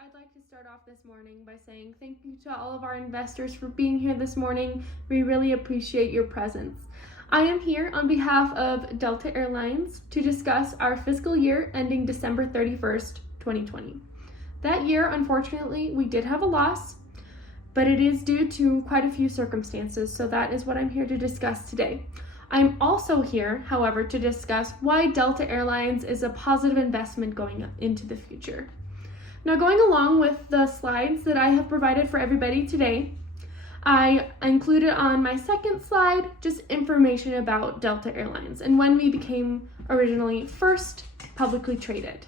I'd like to start off this morning by saying thank you to all of our investors for being here this morning. We really appreciate your presence. I am here on behalf of Delta Airlines to discuss our fiscal year ending December 31st, 2020. That year, unfortunately, we did have a loss, but it is due to quite a few circumstances, so that is what I'm here to discuss today. I'm also here, however, to discuss why Delta Airlines is a positive investment going into the future. Now, going along with the slides that I have provided for everybody today, I included on my second slide just information about Delta Airlines and when we became originally first publicly traded.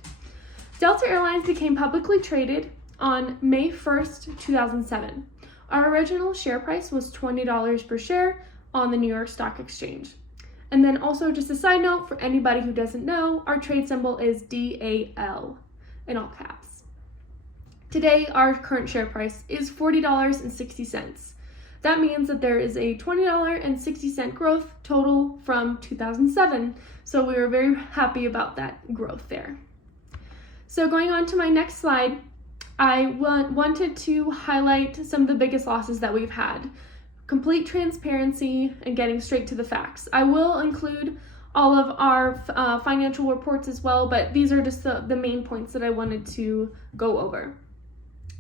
Delta Airlines became publicly traded on May 1st, 2007. Our original share price was $20 per share on the New York Stock Exchange. And then also just a side note for anybody who doesn't know, our trade symbol is DAL in all caps. Today, our current share price is $40.60. That means that there is a $20.60 growth total from 2007. So we were very happy about that growth there. So going on to my next slide, I wanted to highlight some of the biggest losses that we've had. Complete transparency and getting straight to the facts. I will include all of our financial reports as well, but these are just the main points that I wanted to go over.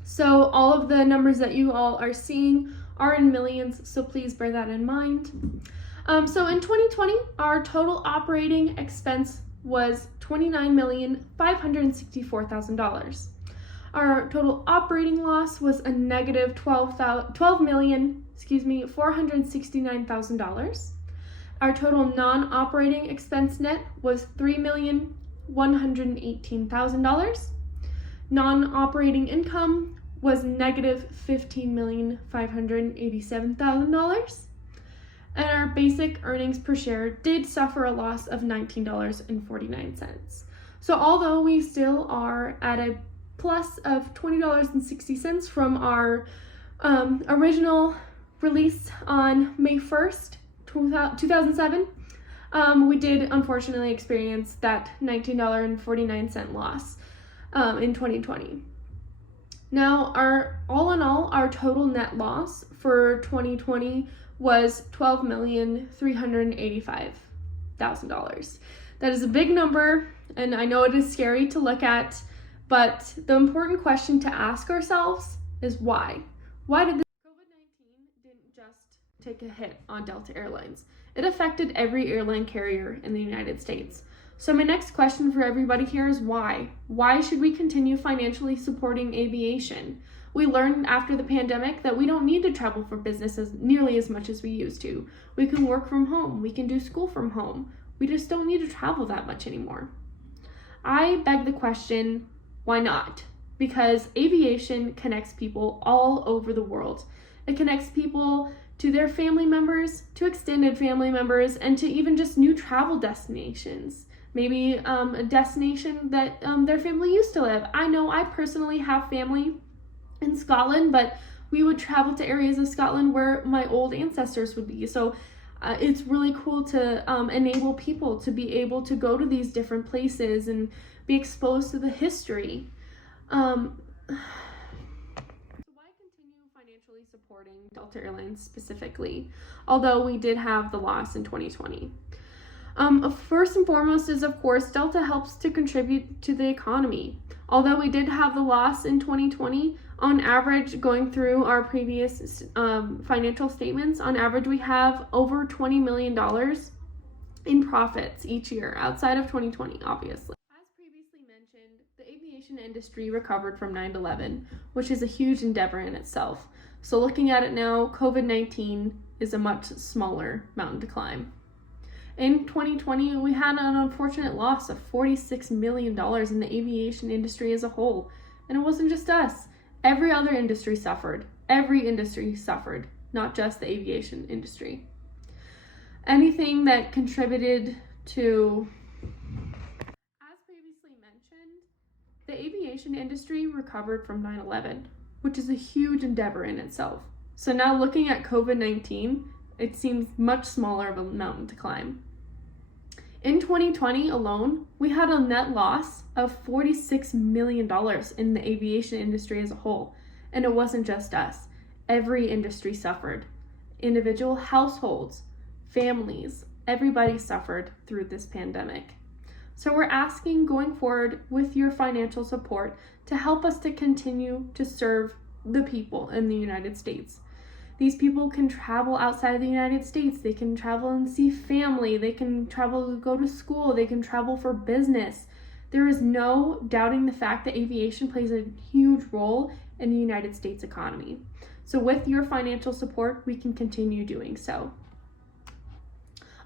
So all of the numbers that you all are seeing are in millions, so please bear that in mind. So in 2020, our total operating expense was $29,564,000. Our total operating loss was a negative $12,469,000. Our total non-operating expense net was $3,118,000. Non-operating income was negative $15,587,000. And our basic earnings per share did suffer a loss of $19.49. So although we still are at a plus of $20.60 from our original release on May 1st, 2007, we did unfortunately experience that $19.49 loss in 2020. Now, all in all, our total net loss for 2020 was $12,385,000. That is a big number, and I know it is scary to look at, but the important question to ask ourselves is why? Why did this? COVID-19 didn't just take a hit on Delta Airlines. It affected every airline carrier in the United States. So my next question for everybody here is why? Why should we continue financially supporting aviation? We learned after the pandemic that we don't need to travel for business nearly as much as we used to. We can work from home. We can do school from home. We just don't need to travel that much anymore. I beg the question, why not? Because aviation connects people all over the world. It connects people to their family members, to extended family members, and to even just new travel destinations. Maybe a destination that their family used to live. I know I personally have family in Scotland, but we would travel to areas of Scotland where my old ancestors would be. So it's really cool to enable people to be able to go to these different places and be exposed to the history. So why continue financially supporting Delta Airlines specifically, although we did have the loss in 2020? First and foremost is, of course, Delta helps to contribute to the economy. Although we did have the loss in 2020, on average, going through our previous financial statements, on average, we have over $20 million in profits each year, outside of 2020, obviously. As previously mentioned, the aviation industry recovered from 9/11, which is a huge endeavor in itself. So looking at it now, COVID-19 is a much smaller mountain to climb. In 2020, we had an unfortunate loss of $46 million in the aviation industry as a whole. And it wasn't just us. Every other industry suffered. Every industry suffered, not just the aviation industry. Anything that contributed to, as previously mentioned, the aviation industry recovered from 9/11, which is a huge endeavor in itself. So now looking at COVID-19, it seems much smaller of a mountain to climb. In 2020 alone, we had a net loss of $46 million in the aviation industry as a whole. And it wasn't just us. Every industry suffered. Individual households, families, everybody suffered through this pandemic. So we're asking going forward with your financial support to help us to continue to serve the people in the United States. These people can travel outside of the United States. They can travel and see family. They can travel to go to school. They can travel for business. There is no doubting the fact that aviation plays a huge role in the United States economy. So with your financial support, we can continue doing so.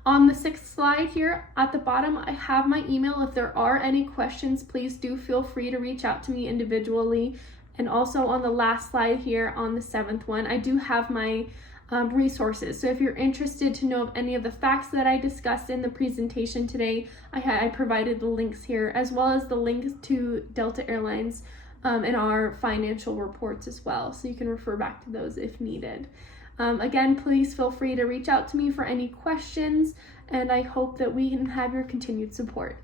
On the 6th slide here at the bottom, I have my email. If there are any questions, please do feel free to reach out to me individually. And also on the last slide here on the 7th one, I do have my resources. So if you're interested to know of any of the facts that I discussed in the presentation today, I provided the links here, as well as the links to Delta Airlines and our financial reports as well. So you can refer back to those if needed. Again, please feel free to reach out to me for any questions, and I hope that we can have your continued support.